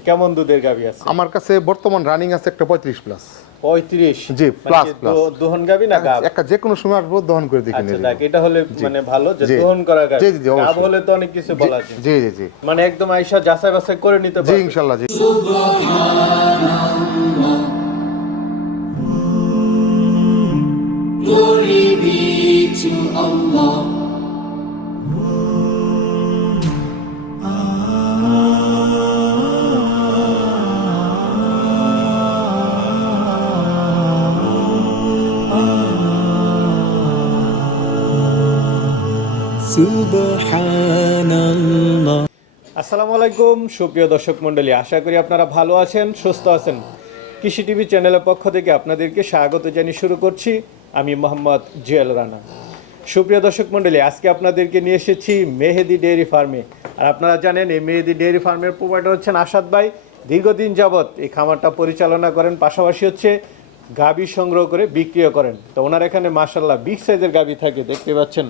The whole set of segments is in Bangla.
কেমন দুধের গাভী আছে? আমার কাছে বর্তমান রানিং আছে একটা পঁয়ত্রিশ প্লাস পঁয়ত্রিশ? জি, plus, plus। দোহন গাভী না গাব একটা যে কোনো সময় আসব দহন করে দেখে আচ্ছা নিয়ে এটা হলে মানে ভালো যে জি। করা জি, গাব হলে তো অনেক কিছু বলা যায় জি জি জি। মানে একদম আইসা যাচাই বাছাই করে নিতে জি পারবে। ইনশাল্লাহ জি। Glory be to Allah. আসসালামু আলাইকুম, সুপ্রিয় দর্শক মণ্ডলী, আশা করি আপনারা ভালো আছেন, সুস্থ আছেন। কৃষি টিভি চ্যানেলের পক্ষ থেকে আপনাদেরকে স্বাগত জানিয়ে শুরু করছি আমি মোহাম্মদ জুয়েল রানা। সুপ্রিয় দর্শক মণ্ডলী, আজকে আপনাদেরকে নিয়ে এসেছি মেহেদি ডেয়ারি ফার্মে। আর আপনারা জানেন, এই মেহেদি ডেয়ারি ফার্মের প্রোভাইডার হচ্ছেন আসাদ ভাই। দীর্ঘদিন যাবৎ এই খামারটা পরিচালনা করেন, পাশাপাশি হচ্ছে গাবি সংগ্রহ করে বিক্রিও করেন। তো ওনার এখানে মাসাল্লাহ বিগ সাইজের গাবি থাকে, দেখতে পাচ্ছেন।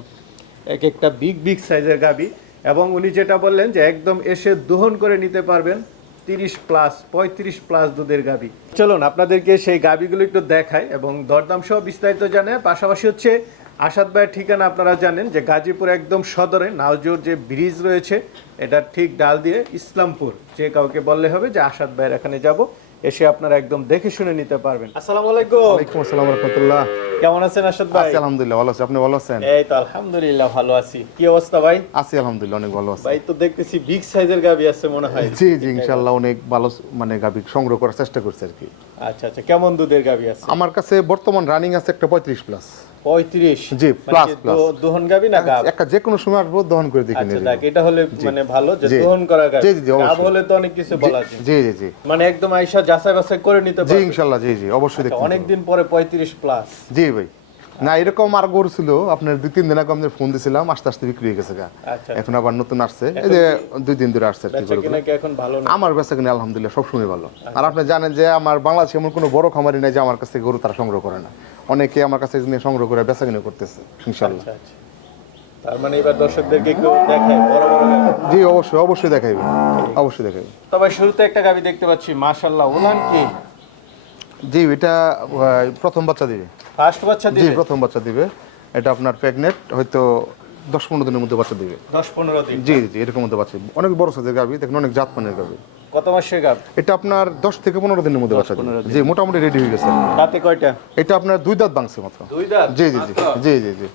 এক একটা বিগ বিগ সাইজের গাবি। এবং উনি যেটা বললেন যে একদম এসে দোহন করে নিতে পারবেন তিরিশ প্লাস পঁয়ত্রিশ প্লাস দুধের গাবি। চলুন আপনাদেরকে সেই গাবিগুলো একটু দেখাই এবং দরদাম সহ বিস্তারিত জানে পাশাপাশি হচ্ছে আসাদ ভাইয়ের ঠিকানা আপনারা জানেন যে গাজীপুর একদম সদরে নাওজোর যে ব্রিজ রয়েছে, এটা ঠিক ডাল দিয়ে ইসলামপুর। যে কাউকে বললে হবে যে আসাদ ভাইয়ের এখানে যাব। এসে আপনারা একদম দেখে শুনে নিতে পারবেন। আসসালামু আলাইকুম। ওয়ালাইকুম আসসালাম রাহমাতুল্লাহ। কেমন আছেন আশাদ ভাই? আছি আলহামদুলিল্লাহ ভালো আছি। আপনি ভালো আছেন? এই তো আলহামদুলিল্লাহ ভালো আছি। কি অবস্থা ভাই? আছি আলহামদুলিল্লাহ অনেক ভালো আছি। ভাই তো দেখতেছি বিগ সাইজের গাবি আছে মনে হয়। জি জি ইনশাল্লাহ অনেক ভালো মানে গাভী সংগ্রহ করার চেষ্টা করছি আর কি। আচ্ছা আচ্ছা কেমন দুধের গাবি আছে? আমার কাছে বর্তমান রানিং আছে একটা পঁয়ত্রিশ প্লাস পঁয়ত্রিশ। জি, plus, plus। দোহন গাবি না গাব? একটা যে কোনো সময় আসব দহন করে দেখে আচ্ছা নিয়ে এটা হলে মানে ভালো যে জি। দোহন করা গাবি। জি, জি, জি, গাব হলে তো অনেক কিছু বলা যায় জি জি জি। মানে একদম যাচাই বাছাই করে নিতে জি পারবে। ইনশাল্লাহ জি জি অবশ্যই দেখতে অনেক দিন পরে পঁয়ত্রিশ প্লাস জি ভাই। না এরকম আর গরু ছিল আপনার দুই তিন দিন আগে ফোন দিছিলাম আস্তে আস্তে বিক্রি হয়ে গেছে গা। আচ্ছা এখন আবার নতুন আসছে। এই যে দুই দিন ধরে আসছে আমার বেচা কিনে আলহামদুলিল্লাহ সবসময় ভালো। আর আপনি জানেন যে আমার বাংলাদেশে এমন কোনো বড় খামারি নাই যে আমার কাছ থেকে গরু তারা সংগ্রহ করে না। অনেকে আমার কাছে নিয়ে সংগ্রহ করে বেচা কিনে করতেছে ইনশাল্লাহ আচ্ছা আচ্ছা। তার মানে এবার দর্শকদেরকে একটু দেখায় বড় বড় গাবি জি অবশ্যই অবশ্যই দেখাইবে অবশ্যই দেখাইবে। তবে শুরুতে একটা গাবি দেখতে পাচ্ছি মাশাআল্লাহ উলান কি? জি এটা প্রথম বাচ্চা দিবে। ফার্স্ট বাচ্চা দিবে? জি প্রথম বাচ্চা দিবে। এটা আপনার প্রেগনেন্ট হয়তো দশ পনেরো দিনের মধ্যে বাচ্চা দিবে। দশ পনেরো দিন। জি জি এরকম মধ্যে বাচ্চা অনেক বড় সাইজের গাবি দেখেন অনেক জাত মানের গাবি। কত মাসের গাব? এটা আপনার দশ থেকে পনেরো দিনের মধ্যে বাচ্চা জি মোটামুটি রেডি হয়ে গেছে। রাতে কয়টা? এটা আপনার দুই দাঁত বাংছে মাত্র। দুই দাঁত? জি জি জি জি জি জি।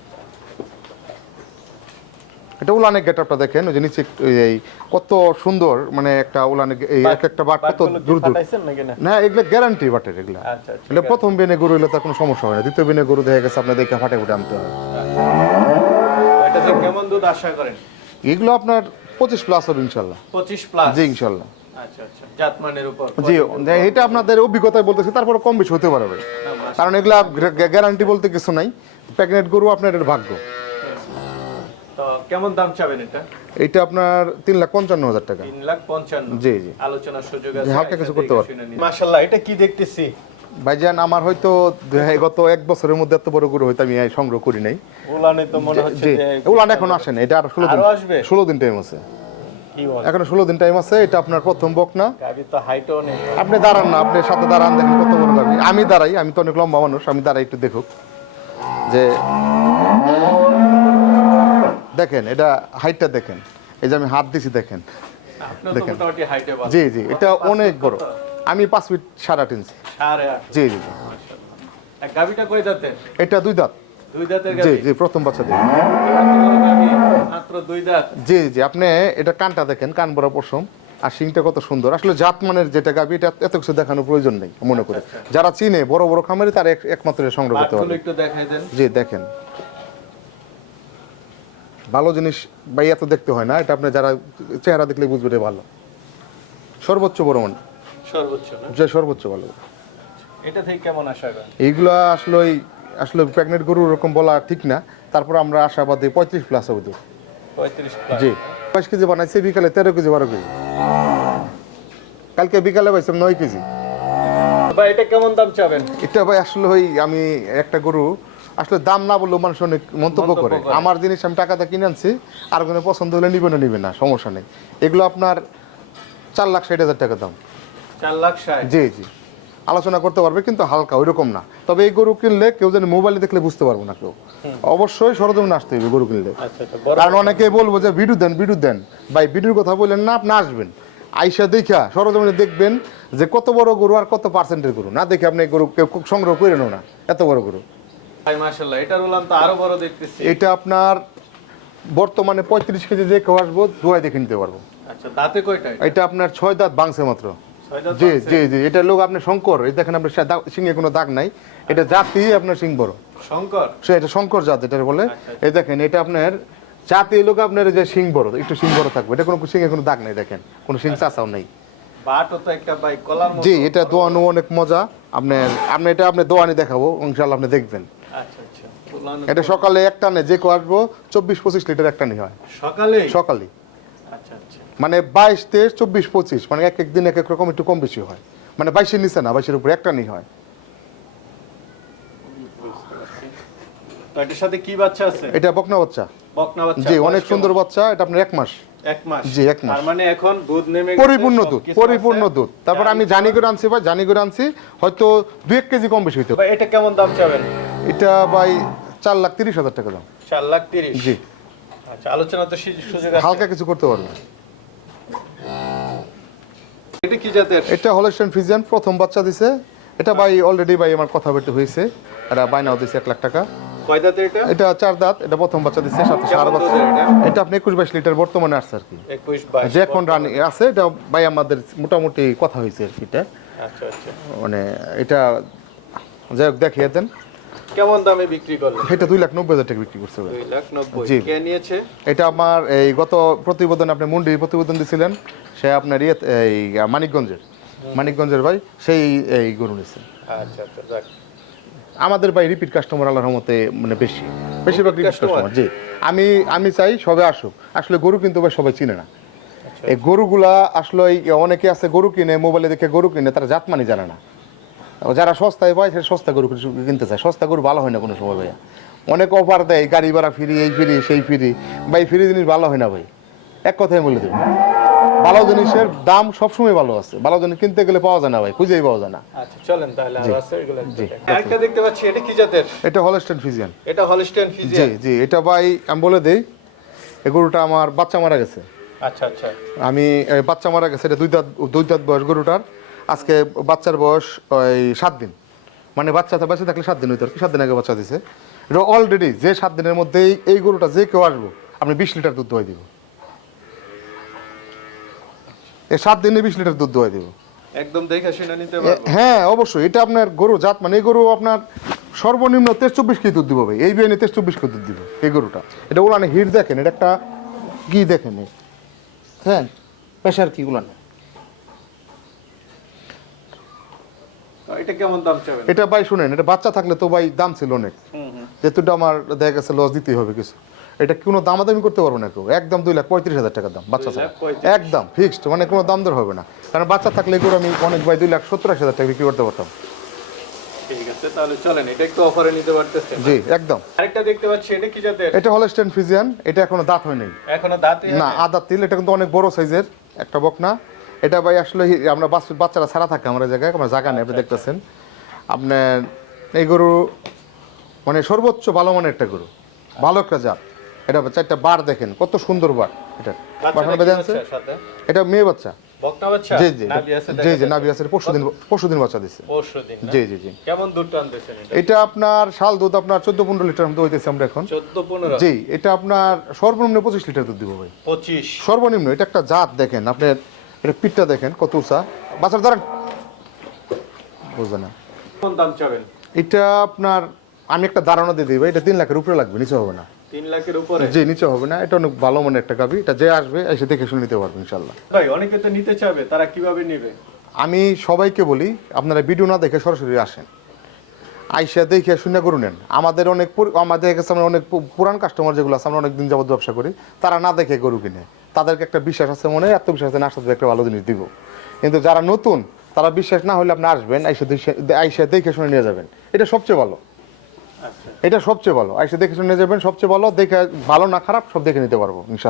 এটা উলানের গেটআপটা দেখেন ওই যে নিচে এই- কত সুন্দর মানে একটা উলানের এই এক একটা বাট কত দূর দূর না? এগুলো গ্যারান্টি বাটের এগুলা। আচ্ছা ঠিক এগুলো প্রথম বেনে গরু হলে তার কোনো সমস্যা হয় না। দ্বিতীয় বেনে গরু দেখা গেছে আপনার দেখে ফাটে ফুটে আনতে হয়। এটা কেমন দুধ আশা করেন? এগুলো আপনার পঁচিশ প্লাস হবে ইনশাল্লাহ। 25 প্লাস জি ইনশাল্লাহ। আচ্ছা আচ্ছা। জাতমানের উপর জি এটা আপনাদের অভিজ্ঞতায় বলতেছি তারপরে কম বেশি হতে পারবে কারণ এগুলা গ্যারান্টি বলতে কিছু নাই। প্রেগনেন্ট গরু আপনার এর ভাগ্য। কেমন দাম চাবেন এটা? এইটা আপনার তিন লাখ পঞ্চান্ন হাজার টাকা। 3 লাখ 55 জি জি। আলোচনার সুযোগ আছে হালকা কিছু করতে পারব। মাশাআল্লাহ এটা কি দেখতেছি? ভাইজান আমার হয়তো গত এক বছরের মধ্যে এত বড় গরু হয়তো আমি সংগ্রহ করি নাই। উলানে তো মনে হচ্ছে ওগুলো এখন আসে না এটা আর ষোলো দিন ষোলো দিন টাইম আছে। এখন ষোলো দিন টাইম আছে এটা আপনার প্রথম বক না আপনি দাঁড়ান না আপনি সাথে দাঁড়ান দেখেন কত বড় গাড়ি। আমি দাঁড়াই আমি তো অনেক লম্বা মানুষ আমি দাঁড়াই একটু দেখুক। যে দেখেন এটা হাইটটা দেখেন। এই যে আমি হাত দিছি দেখেন। দেখেন। জি জি এটা অনেক বড়। আমি পাঁচ ফিট সাড়ে আট ইঞ্চি জি জি দাঁতের এটা দুই দাঁত। দুই দাঁতের জি জি প্রথম বাচ্চা দিয়ে। মাত্র দুই দাঁত। জি জি আপনি এটা কানটা দেখেন কান বড় পশম। আর শিংটা কত সুন্দর। আসলে জাত মানের যেটা গাবি এটা এত কিছু দেখানোর প্রয়োজন নেই মনে করে। যারা চিনে বড় বড় খামারি তারা এক- একমাত্র সংগ্রহ করতে একটু দেখাই দেন। জি দেখেন। ভালো জিনিস ভাই এত দেখতে হয় না এটা আপনি যারা চেহারা দেখলে বুঝবে এটা ভালো। সর্বোচ্চ বড় মান সর্বোচ্চ না? যে সর্বোচ্চ ভালো। এটা থেকে কেমন আশা করেন? এইগুলা আসলে আসলে প্রেগনেন্ট গরু ওরকম বলা ঠিক না। তারপর আমরা আশাবাদী পঁয়ত্রিশ প্লাস হবে প্লাস জি। বাইশ কেজি বানাইছে বিকালে তেরো কেজি বারো কেজি। কালকে বিকালে পাইছিলাম নয় কেজি। ভাই এটা কেমন দাম চাবেন? এটা ভাই আসলে ওই আমি একটা গরু আসলে দাম না বললেও মানুষ অনেক মন্তব্য করে। আমার জিনিস আমি টাকাতে কিনে আনছি আর কোনো পছন্দ হলে নিবে না নিবে না সমস্যা নেই। এগুলো আপনার চার লাখ ষাট হাজার টাকা দাম। চার লাখ ষাট? জি জি। আলোচনা করতে পারবে কিন্তু হালকা ওইরকম না। তবে এই গরু কিনলে কেউ যেন মোবাইলে দেখলে বুঝতে পারব না কেউ। অবশ্যই সরজমিনে আসতে হবে গরু কিনলে। আচ্ছা আচ্ছা বড় কারণ অনেকে বলব যে ভিডিও দেন ভিডিও দেন। ভাই ভিডিওর কথা বললেন না আপনি আসবেন। আইসা দেখা সরজমিনে দেখবেন যে কত বড় গরু আর কত পার্সেন্টের গরু। না দেখে আপনি গরু কেউ সংগ্রহ করে না। এত বড় গরু। বড় এটা আপনার বর্তমানে পঁয়ত্রিশ কেজি যে কেউ আসব দুয়াই দেখে নিতে পারব। আচ্ছা এটা? আপনার ছয় দাঁত বাংছে মাত্র। জি জি জি এটা লোক আপনি শঙ্কর এই দেখেন আপনার সিংহে কোনো দাগ নাই। এটা জাতি আপনার সিং বড়। শঙ্কর? সে এটা শঙ্কর জাত এটা বলে। আচ্ছা, এই দেখেন এটা আপনার জাতি লোক আপনার যে সিং বড় একটু সিং বড় থাকবে। এটা কোনো সিংহে কোনো দাগ নেই দেখেন। কোনো সিং চাচাও নেই। জি এটা দোয়ানো অনেক মজা। আপনার আপনি এটা আপনি দোয়ানি দেখাবো ইনশাল্লাহ আপনি দেখবেন। আচ্ছা আচ্ছা। এটা সকালে একটা নে যে কেউ আসব চব্বিশ পঁচিশ লিটার একটা নি হয়। সকালে? সকালে। আচ্ছা আচ্ছা মানে বাইশ তেইশ চব্বিশ পঁচিশ মানে এক এক দিন এক এক রকম একটু কম বেশি হয়। মানে বাইশের নিচে না বাইশের উপরে একটা নি হয়। তো এটার সাথে কি বাচ্চা আছে? এটা বকনা বাচ্চা। বকনা বাচ্চা জি অনেক সুন্দর বাচ্চা। এটা আপনার এক মাস। এক মাস। জি, এক মাস। মানে এখন দুধ নেমে পরিপূর্ণ দুধ পরিপূর্ণ দুধ। তারপর আমি জানি করে আনছি ভাই জানি করে আনছি হয়তো দু এক কেজি কম বেশি হইতো এটা কেমন দাম চাবেন? এটা ভাই চার লাখ তিরিশ হাজার টাকা দাম। চার লাখ তিরিশ। জি। আচ্ছা আলোচনা তো সুযোগ আছে। হালকা কিছু করতে পারবে। এটা কি জাতের? এটা হলস্টেন ফিজিয়ান প্রথম বাচ্চা দিছে। এটা ভাই অলরেডি ভাই আমার কথা বলতে হয়েছে। এটা বাইনাও দিছে এক লাখ টাকা। কয় দাঁতের এটা? এটা চার দাঁত এটা প্রথম বাচ্চা দিছে সাথে সারা বাচ্চা এটা? আপনি একুশ বাইশ লিটার বর্তমানে আসছে আর কি। যে এখন রানি আছে এটা ভাই আমাদের মোটামুটি কথা হয়েছে আর কি এটা। আচ্ছা আচ্ছা। মানে এটা যাই হোক দেখিয়ে দেন। কেমন দামে বিক্রি করলেন? এটা দুই লাখ নব্বই হাজার টাকা বিক্রি করছে দুই লাখ নব্বই। কে নিয়েছে? এটা আমার এই গত প্রতিবেদন আপনি মুন্ডি প্রতিবেদন দিছিলেন সে আপনার ইয়ে এই মানিকগঞ্জের। মানিকগঞ্জের ভাই সেই এই গরু নিচ্ছে আচ্ছা আচ্ছা যাক। আমাদের ভাই রিপিট কাস্টমার আল্লাহর রহমতে মানে বেশি। বেশিরভাগ রিপিট? কাস্টমার জি। আমি আমি চাই সবে আসুক। আসলে গরু কিন্তু ভাই সবাই চিনে না। আচ্ছা। এই গরুগুলা আসলে অনেকে আছে গরু কিনে মোবাইলে দেখে গরু কিনে তারা জাত মানি জানে না। যারা সস্তায় পায় সে সস্তা গরু কিনতে চায়। সস্তা গরু ভালো হয় না কোনো সময় ভাইয়া। অনেক অফার দেয় গাড়ি ভাড়া ফ্রি এই ফ্রি সেই ফ্রি ভাই ফ্রি জিনিস ভালো হয় না ভাই। এক কথায় বলে দেবেন ভালো জিনিসের দাম সবসময় ভালো আছে। ভালো জিনিস কিনতে গেলে পাওয়া যায় না ভাই খুঁজেই পাওয়া যায় না। আচ্ছা চলেন তাহলে আর আছে এগুলো একটু। দেখতে পাচ্ছি এটা কি জাতের? এটা হলস্টেন ফিজিয়ান এটা হলস্টেন ফিজিয়ান জি জি এটা ভাই আমি বলে দেই এই গরুটা আমার বাচ্চা মারা গেছে। আচ্ছা আচ্ছা। আমি বাচ্চা মারা গেছে এটা দুই দাঁত দুই দাঁত বয়স গরুটার। আজকে বাচ্চার বয়স ওই সাত দিন। মানে বাচ্চাটা বেঁচে থাকলে সাত দিন হইতো আর কি সাত দিন আগে বাচ্চা দিছে। এটা অলরেডি যে সাত দিনের মধ্যে এই- গরুটা যে কেউ আসব আপনি বিশ লিটার দুধ দোয়াই দিব। এই সাত দিনে বিশ লিটার দুধ দোয়াই দিব। একদম দেখে শুনে নিতে হ্যাঁ অবশ্যই। এটা আপনার গরু জাত মানে এই গরু আপনার সর্বনিম্ন তেইশ চব্বিশ কেজি দুধ দিব ভাই। এই বিয়ে তেইশ চব্বিশ কেজি দুধ দিব এই গরুটা। এটা ওলানে হিট দেখেন এটা একটা কি দেখেন। হ্যাঁ প্রেশার কি উলানে এটা কেমন দাম চাবেন? এটা ভাই শুনেন এটা বাচ্চা থাকলে তো ভাই দাম ছিল অনেক। যেহেতুটা আমার দেখা গেছে লস দিতেই হবে কিছু। এটা কোনো দামাদামি করতে পারব না কেউ? একদম দুই লাখ পঁয়ত্রিশ হাজার টাকার দাম বাচ্চা ছাড়া। একদম ফিক্সড মানে কোনো দাম দর হবে না। কারণ বাচ্চা থাকলে এগুলো আমি অনেক ভাই দুই লাখ সত্তর আশি হাজার টাকা বিক্রি করতে পারতাম। ঠিক আছে এটা একটু অফারে জি একদম। আরেকটা দেখতে পাচ্ছি এটা কি জাতের? এটা হলো স্ট্যান্ড ফিজিয়ান এটা এখনও দাঁত হয়নি। এখনও দাঁতে না আদা তিল এটা কিন্তু অনেক বড় সাইজের একটা বকনা। এটা ভাই আসলে আমরা বাচ্চা- বাচ্চারা ছাড়া থাকে আমরা জায়গায় আমরা জায়গা নেই আপনি দেখতেছেন। আপনার এই গরু মানে সর্বোচ্চ ভালো মানের একটা গরু। ভালো একটা জাত। এটা চারটা বার দেখেন কত সুন্দর বার এটা। বেঁধে সাথে? এটা মেয়ে বাচ্চা। জি জি জি জি যাচ্ছে? নাভি আছে পরশু দিন বাচ্চা দিচ্ছে পরশু দিন না? জি জি জি। কেমন দুধ টানতেছেন এটা? আপনার শাল দুধ আপনার চোদ্দ পনেরো লিটার মতো হইতেছে আমরা এখন। জি এটা আপনার সর্বনিম্ন পঁচিশ লিটার দুধ দিব ভাই। সর্বনিম্ন এটা একটা জাত দেখেন আপনার এটা পিঠটা দেখেন কত উঁচা। বুঝবে না। কোন দাম চাবেন? এটা আপনার আমি একটা ধারণা দিয়ে দিই ভাই এটা তিন লাখের উপরে লাগবে নিচে হবে না। তিন লাখের উপরে? জি নিচে হবে না এটা অনেক ভালো মানের একটা গাবি এটা যে আসবে এসে দেখে শুনে নিতে পারবে ইনশাল্লাহ ভাই অনেকে তো নিতে চাবে তারা কীভাবে নেবে? আমি সবাইকে বলি আপনারা ভিডিও না দেখে সরাসরি আসেন। আইসা দেখে শুনে করুন নেন। আমাদের অনেক আমাদের কাছে আমরা অনেক পুরান কাস্টমার যেগুলো আছে আমরা অনেক দিন যাবত ব্যবসা করি তারা না দেখে গরু কিনে। তাদেরকে একটা বিশ্বাস আছে মনে আত্মবিশ্বাস আছে না আসলে একটা ভালো জিনিস দিব। কিন্তু যারা নতুন তারা বিশ্বাস না হলে আপনি আসবেন আইসা দেখে- আইসা দেখে শুনে নিয়ে যাবেন। এটা সবচেয়ে ভালো। আচ্ছা। এটা সবচেয়ে ভালো। আইসা দেখে শুনে নিয়ে যাবেন সবচেয়ে ভালো। দেখে ভালো না খারাপ সব দেখে নিতে পারব ইনশাল্লাহ।